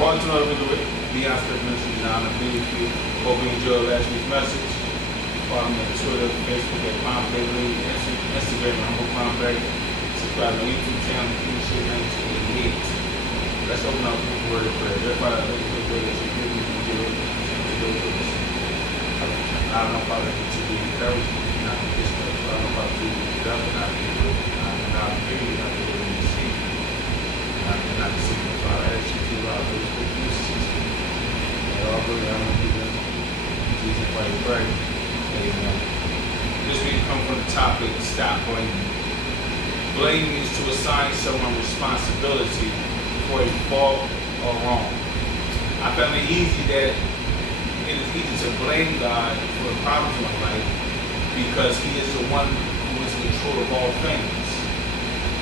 Welcome to another video with Beyond Spirit Ministries. Now, I'm being with you. Hope you enjoyed last week's message. Follow me on Twitter, Facebook at Palm Bay Lee, Instagram at Humble Palm Bay. Subscribe to the YouTube channel, King Shit 1988. Let's open up with a word of prayer. Everybody, let me pray that you give me and give it to those of us. I don't know if I'll to be encouraged, not to discouraged. I don't know if I'll be up and not to do it. Not to be not to do it in the seat. Not to see the Father. I ask you to allow those good uses. And all good, I don't do them. Jesus Christ, pray. Amen. This week come from the topic, stop blaming. Blaming is to assign someone responsibility for a fault or wrong. I found it easy that it is easy to blame God for the problems in my life because He is the one who is in control of all things.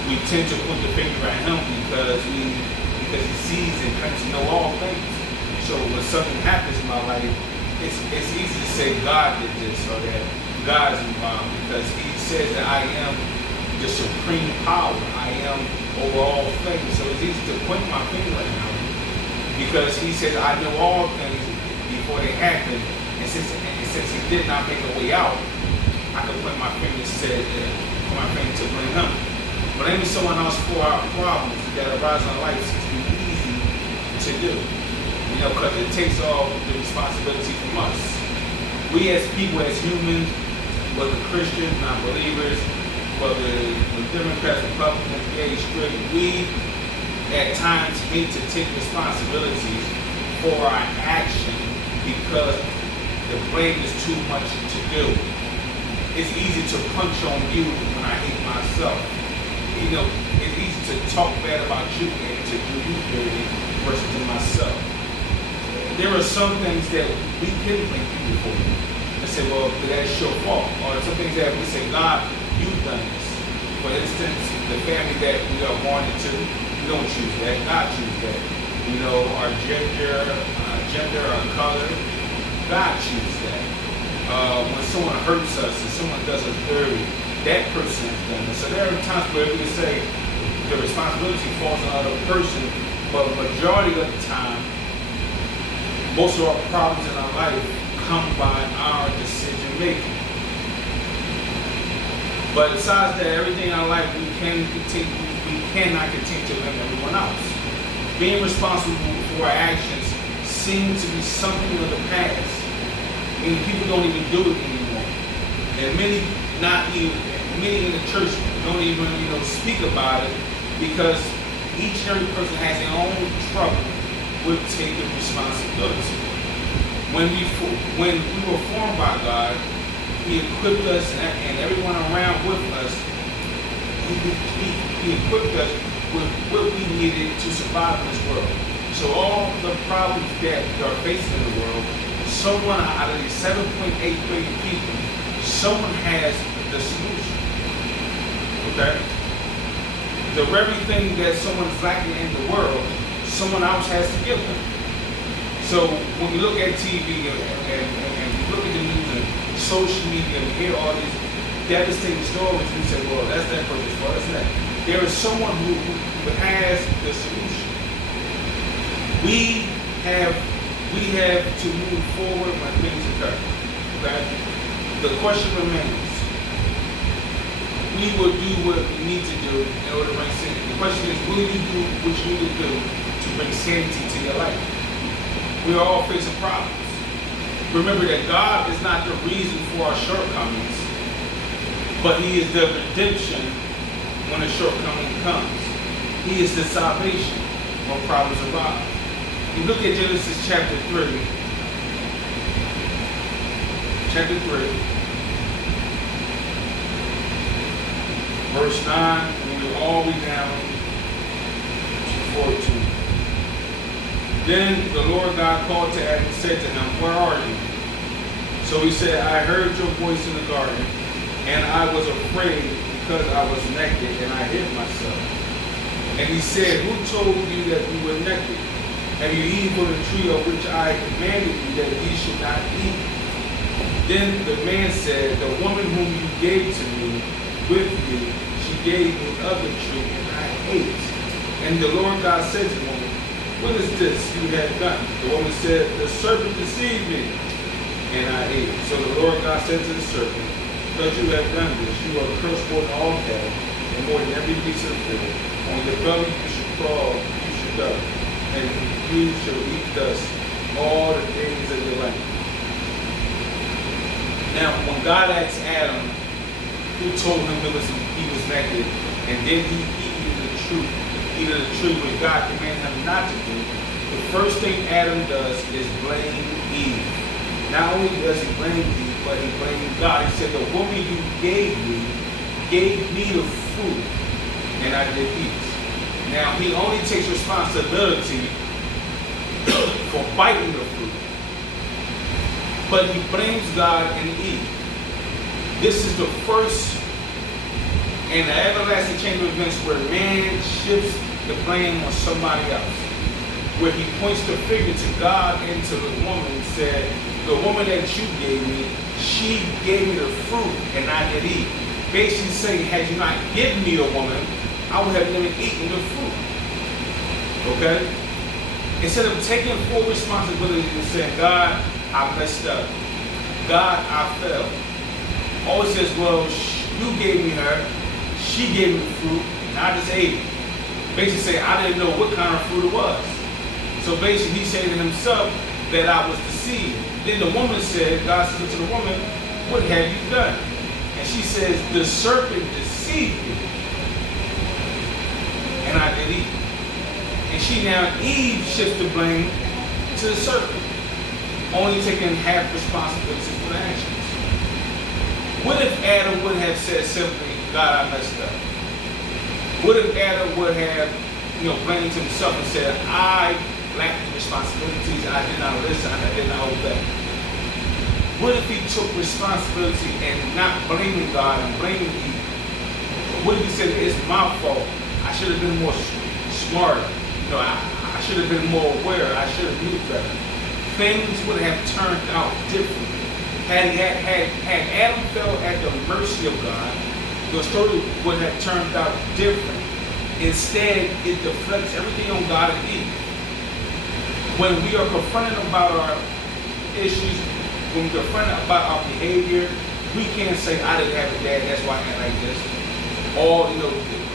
We tend to put the finger at Him because He sees and comes to know all things. So when something happens in my life, it's easy to say God did this or that God is involved because He says that I am the supreme power. I am over all things. So it's easy to point my finger at Him because He says I know all things before they happen. And since He did not make a way out, I can point my finger to blame Him. Blaming someone else for our problems that arise in our life seems to be easy to do. You know, because it takes all the responsibility from us. We as people, as humans, whether Christians, non-believers, whether Democrats, Republicans, gay, straight, we at times hate to take responsibilities for our action because the blame is too much to do. It's easy to punch on you when I hate myself. You know, it's easy to talk bad about you and to do you dirty versus to myself. There are some things that we can blame people for. I say, well, that's your fault. Or some things that we say, God, you've done this. For instance, the family that we are born into, we don't choose that. God chooses that. You know, our gender, our color, God chooses that. When someone hurts us and someone does us dirty, that person has done it. So there are times where we can say the responsibility falls on another person, but majority of the time, most of our problems in our life come by our decision making. But besides that, everything in our life we cannot continue to blame everyone else. Being responsible for our actions seems to be something of the past. I mean, people don't even do it anymore. And many in the church don't even, speak about it because each and every person has their own trouble with taking responsibility. When we were formed by God, He equipped us and everyone around with us. He equipped us with what we needed to survive in this world. So all the problems that we are facing in the world, someone out of these 7.8 billion people, someone has the solution. Okay? The very thing that someone's lacking in the world, someone else has to give them. So when we look at TV and we look at the news and social media and we hear all these devastating stories, we say, well, that's that person's fault, that's that. There is someone who has the solution. We have to move forward when things occur. Okay? The question remains, we will do what we need to do in order to bring sanity. The question is, will you do what you need to do to bring sanity to your life? We are all facing problems. Remember that God is not the reason for our shortcomings, but He is the redemption when a shortcoming comes. He is the salvation when problems arise. You look at Genesis chapter 3. Verse 9, and we're all the way down to 14. Then the Lord God called to Adam and said to him, where are you? So he said, I heard your voice in the garden, and I was afraid because I was naked, and I hid myself. And he said, who told you that you were naked? Have you eaten from the tree of which I commanded you that ye should not eat? Then the man said, the woman whom you gave to me with you, she gave me of the tree, and I ate. And the Lord God said to him, what is this you have done? The woman said, the serpent deceived me, and I ate. So the Lord God said to the serpent, because you have done this, you are cursed more than all cattle, and more than every beast of the field. On your belly you should crawl, you should go, and you shall eat dust all the days of your life. Now, when God asked Adam, who told him he was naked, and then he eat of the tree which God commanded him not to do, the first thing Adam does is blame Eve. Not only does he blame Eve, but he blamed God. He said, the woman you gave me the fruit, and I did eat. Now, he only takes responsibility for biting the fruit, but he blames God and Eve. This is the first in the everlasting chain of events where man shifts the blame on somebody else, where he points the finger to God and to the woman and said, the woman that you gave me, she gave me the fruit and I did eat. Basically saying, had you not given me a woman, I would have never eaten the fruit. Okay? Instead of taking full responsibility and saying, God, I messed up. God, I fell. Always says, well, you gave me her, she gave me the fruit, and I just ate it. Basically saying, I didn't know what kind of fruit it was. So basically he's saying to himself that I was deceived. Then the woman said, God said to the woman, what have you done? And she says, the serpent deceived me, and I did eat. And Eve shifts the blame to the serpent, only taking half responsibility for the actions. What if Adam would have said simply, God, I messed up? What if Adam would have, blamed himself and said, I lacked the responsibilities, I did not listen, I did not obey? What if he took responsibility and not blaming God and blaming Eve? What if he said, it's my fault, I should have been more smarter, I should have been more aware, I should have knew better? Things would have turned out differently. Had Adam fell at the mercy of God, the story would have turned out different. Instead, it deflects everything on God and Eve. When we are confronted about our issues, when we're confronted about our behavior, we can't say, I didn't have a dad, that's why I act like this. Or,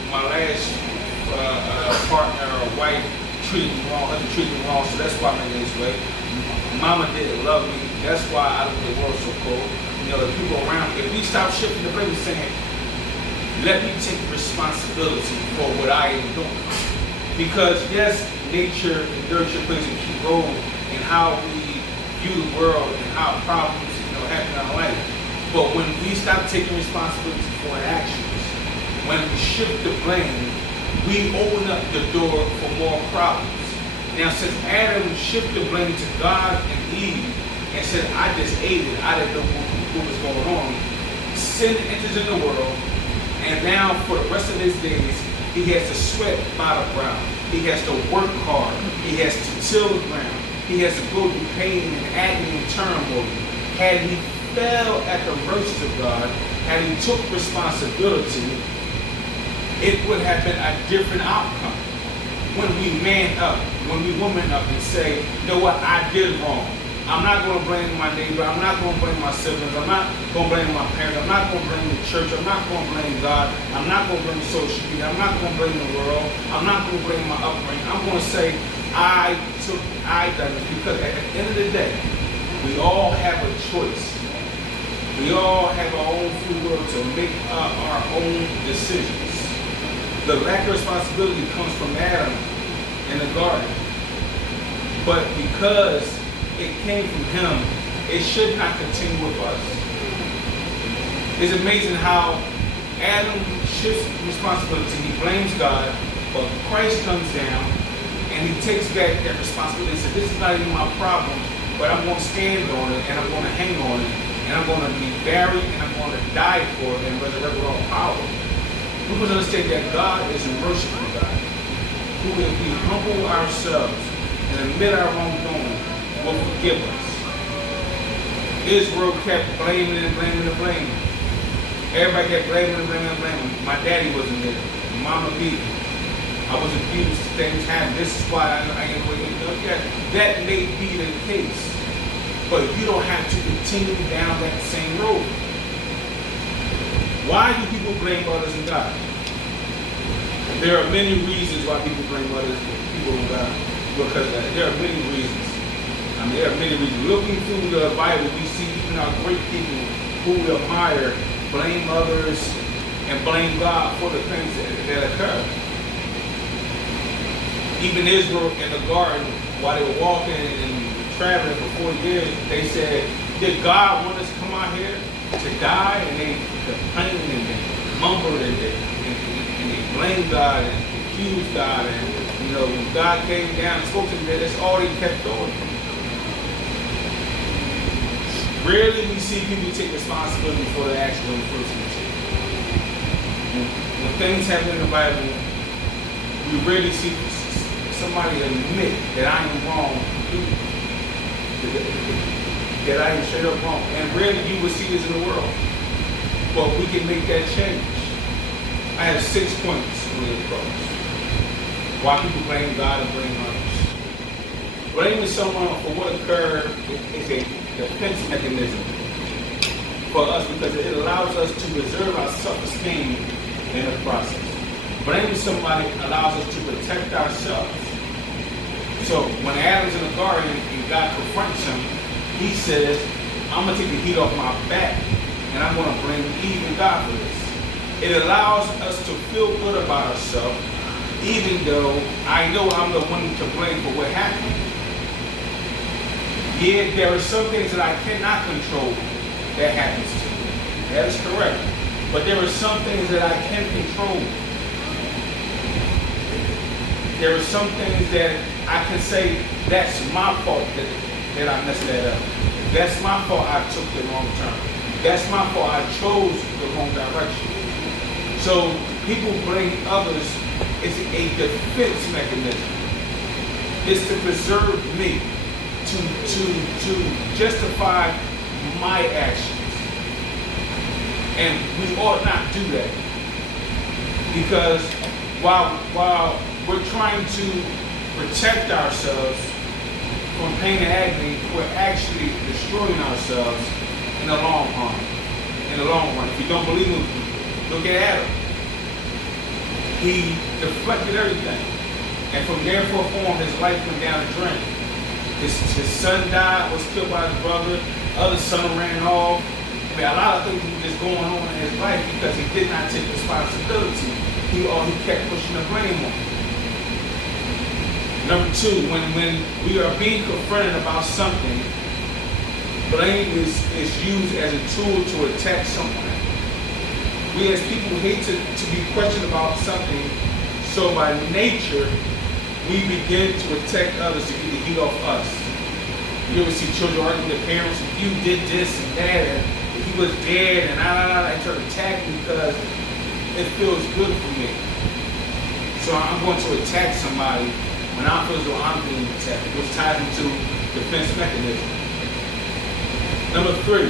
my last partner or wife treated me wrong, husband treated me wrong, so that's why I'm in this way. Mama didn't love me, that's why I look at the world so cold. The people around me, if we stop shifting the blame and saying, let me take responsibility for what I am doing. Because yes, nature and nurture plays a key role in how we view the world and how problems happen in our life. But when we stop taking responsibility for our actions, when we shift the blame, we open up the door for more problems. Now, since Adam shifted the blame to God and Eve and said, I just ate it, I didn't know what was going on, sin enters in the world, and now for the rest of his days, he has to sweat by the ground. He has to work hard. He has to till the ground. He has to go through pain and agony and turmoil. Had he fell at the mercies of God, had he took responsibility, it would have been a different outcome. When we man up, when we woman up and say, you know what, I did wrong. I'm not going to blame my neighbor. I'm not going to blame my siblings. I'm not going to blame my parents. I'm not going to blame the church. I'm not going to blame God. I'm not going to blame social media. I'm not going to blame the world. I'm not going to blame my upbringing. I'm going to say, I done it. Because at the end of the day, we all have a choice. We all have our own free will to make our own decisions. The lack of responsibility comes from Adam in the garden. But because it came from him, it should not continue with us. It's amazing how Adam shifts responsibility. He blames God, but Christ comes down and he takes back that responsibility and says, this is not even my problem, but I'm going to stand on it and I'm going to hang on it and I'm going to be buried and I'm going to die for it and resurrect with all power. We must understand that God is a merciful God, who, if we humble ourselves and admit our wrongdoing, will forgive us. Israel kept blaming and blaming and blaming. Everybody kept blaming and blaming and blaming. My daddy wasn't there. Mama beat me. I was abused, things happened, this is why I ain't waiting. Yeah, that may be the case. But you don't have to continue down that same road. Why do people blame others and God? There are many reasons why people blame others and people and God. Because there are many reasons. I mean, there are many reasons. Looking through the Bible, we see even our great people who we admire blame others and blame God for the things that occur. Even Israel in the garden, while they were walking and traveling for 40 years, they said, did God want us to come out here to die? And they complained and they mumbled and they blamed God and accused God. And, you know, when God came down and spoke to them, that's all they kept doing. Rarely we see people take responsibility for the actions of the person. When things happen in the Bible, we rarely see somebody admit that I am wrong, that I am straight up wrong. And rarely you will see this in the world. But we can make that change. I have 6 points on the approach. Why people blame God and blame others. Blaming someone for what occurred is a defense mechanism for us because it allows us to preserve our self-esteem in the process. Blaming somebody allows us to protect ourselves. So when Adam's in the garden and God confronts him, he says, I'm going to take the heat off my back and I'm going to blame Eve and God for this. It allows us to feel good about ourselves even though I know I'm the one to blame for what happened. Yeah, there are some things that I cannot control that happens to me. That is correct. But there are some things that I can control. There are some things that I can say, that's my fault that I messed that up. That's my fault I took the wrong turn. That's my fault I chose the wrong direction. So people blame others. It's a defense mechanism. It's to preserve me, to justify my actions. And we ought not do that. Because while we're trying to protect ourselves from pain and agony, we're actually destroying ourselves in the long run. In the long run. If you don't believe me, look at Adam. He deflected everything. And from there forth on, his life went down the drain. His son died, was killed by his brother. Other son ran off. I mean, a lot of things were just going on in his life because he did not take responsibility. He kept pushing the blame on. Number 2, when we are being confronted about something, blame is used as a tool to attack someone. We as people hate to be questioned about something, so by nature, we begin to attack others to get the heat off us. You ever see children arguing with their parents, if you did this and that, and if he was dead, and I try to attack me because it feels good for me. So I'm going to attack somebody when I feel as though I'm being attacked, which ties into defense mechanism. Number 3,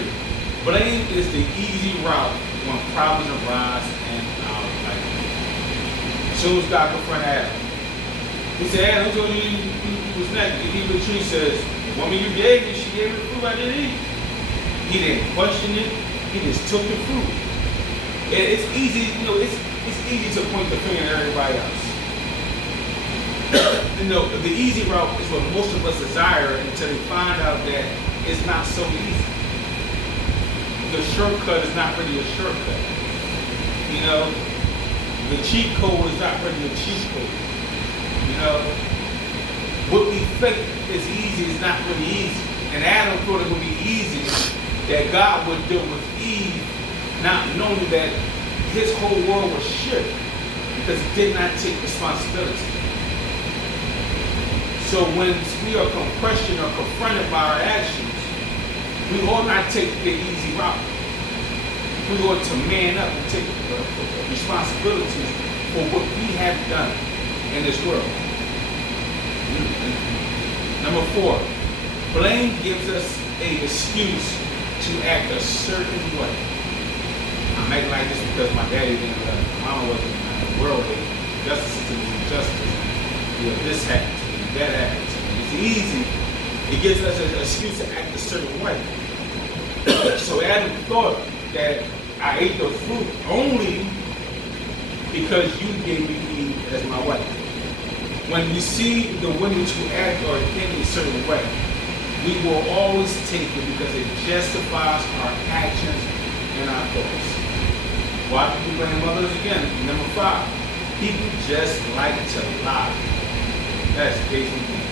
blame is the easy route when problems arise in our life. As soon as God confronted Adam, he said, Adam, who told you he was naked? If he the tree says, the woman you gave me, she gave me the fruit I didn't eat. He didn't question it. He just took the fruit. It's easy, it's easy to point the finger at everybody else. The easy route is what most of us desire until they find out that it's not so easy. The shortcut is not really a shortcut. The cheat code is not really a cheat code. What we think is easy is not really easy. And Adam thought it would be easy that God would deal with Eve, not knowing that his whole world was shift because he did not take responsibility. So when we are questioned or confronted by our actions, we ought not take the easy route. We ought to man up and take responsibility for what we have done in this world. Number 4, blame gives us an excuse to act a certain way. I'm acting like this because my daddy didn't, my mama wasn't, the world, justice system is injustice. This happens to me, that happens to me. It's easy. It gives us an excuse to act a certain way. So Adam thought that I ate the fruit only because you gave me Eve as my wife. When we see the women to act or think a certain way, we will always take it because it justifies our actions and our thoughts. Why do we blame others again? Number 5, people just like to lie. That's the case in point.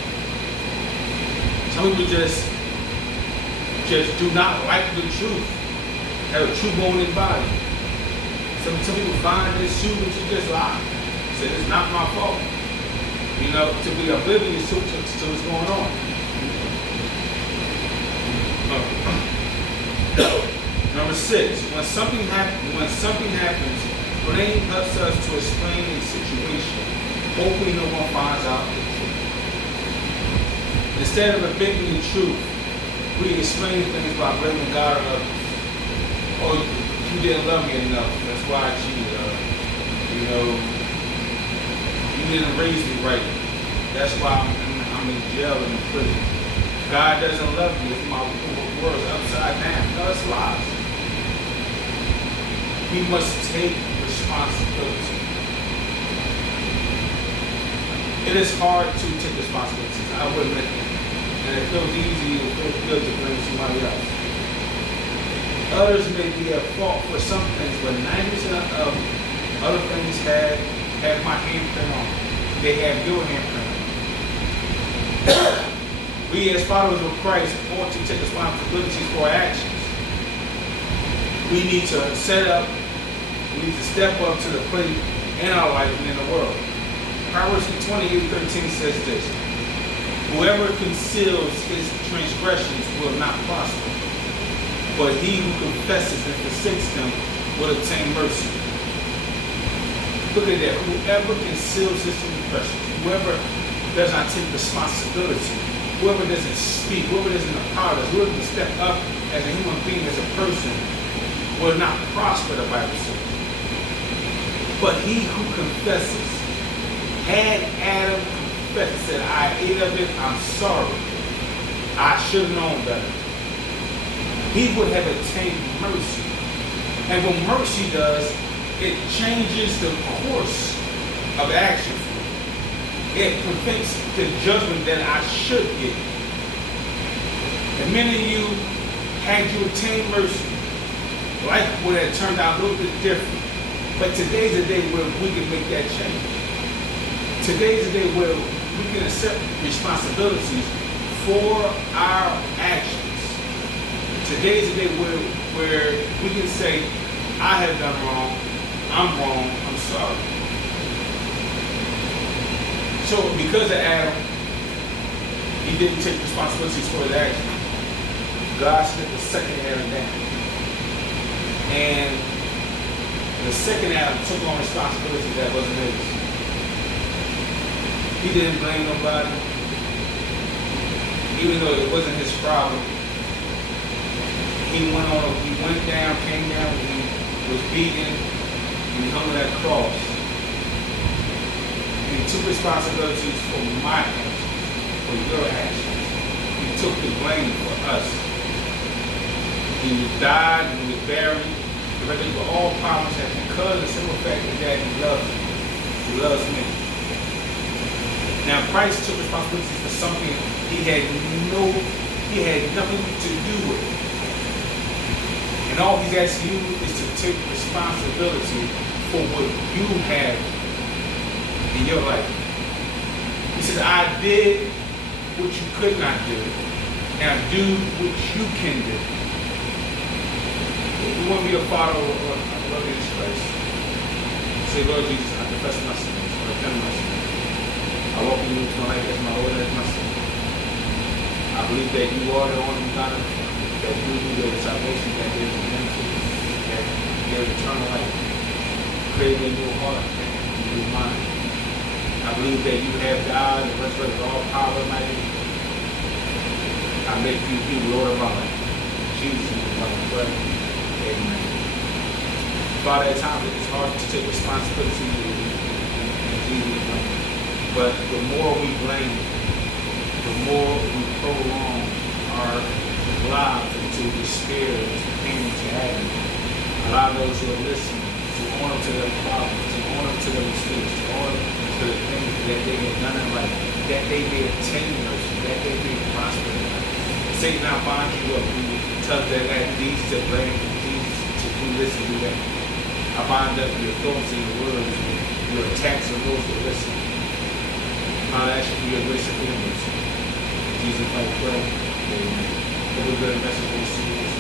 Some people just do not like the truth, have a true bone in body. Some people find this shoe that you just lie. Say it's not my fault. To be oblivious to what's going on. Number 6, when something happens, blame helps us to explain a situation, hoping no one finds out the truth. Instead of admitting the truth, we explain things by blaming God or others. Oh, you didn't love me enough. That's why I cheated. You didn't raise me right. That's why I'm in jail and in prison. God doesn't love me. It's my world's upside down. No, it's lies. We must take responsibility. It is hard to take responsibilities. I would admit that. And it feels easy, it feels good to blame somebody else. Others may be at fault for some things, but 90% of other things have my handprint on. They have your handprint on. We as followers of Christ ought to take responsibility for our actions. We need to we need to step up to the plate in our life and in the world. Proverbs 28:13 says this: whoever conceals his transgressions will not prosper, but he who confesses and forsakes them will obtain mercy. Look at that. Whoever conceals his transgressions, whoever does not take responsibility, whoever doesn't speak, whoever doesn't apologize, whoever doesn't step up as a human being, as a person, will not prosper, the Bible says. But he who confesses, had Adam confessed, said, I ate of it, I'm sorry, I should have known better, he would have attained mercy. And what mercy does, it changes the course of action. It prevents the judgment that I should get. And many of you, had you attained mercy, life would have turned out a little bit different. But today's the day where we can make that change. Today's the day where we can accept responsibilities for our actions. Today's the day where we can say, I have done wrong, I'm sorry. So because of Adam, he didn't take responsibilities for his actions. God sent the second Adam down. And the second Adam took on responsibility that wasn't his. He didn't blame nobody, even though it wasn't his problem. He went down, came down, he was beaten, and he hung on that cross. And he took responsibilities for my actions, for your actions. He took the blame for us. He died and he was buried. The record for all problems, and because of the simple fact that he loves me. He loves me. Now Christ took responsibility for something he had nothing to do with. And all he's asking you is to take responsibility for what you have in your life. He says, I did what you could not do. Now do what you can do. If you want me to follow Lord Jesus Christ, say, Lord Jesus, I confess my sins, I repent my sins. I welcome you into my life as my Lord and as my Savior. I believe that you are the only God, that you do the salvation, that there is redemption, that there is eternal life. Create a new heart, a new mind. I believe that you have died and resurrected all power and might. I make you be Lord of our life. Jesus is the one pray. Amen. Father, at times it's hard to take responsibility in Jesus' name. But the more we blame, the more we prolong our lives into despair, into pain, into agony. Allow those who are listening to own up to their problems, to own up to their mistakes, to own up to the things that they have done in life, that they may obtain mercy, that they may prosper in life. Satan now binds you up. He tells that these to blame, these to do this and do that. I bind up your thoughts and your words, your attacks on those that listen. I'll ask you for your grace and for your mercy. In Jesus' name I pray. Amen. Have a good message.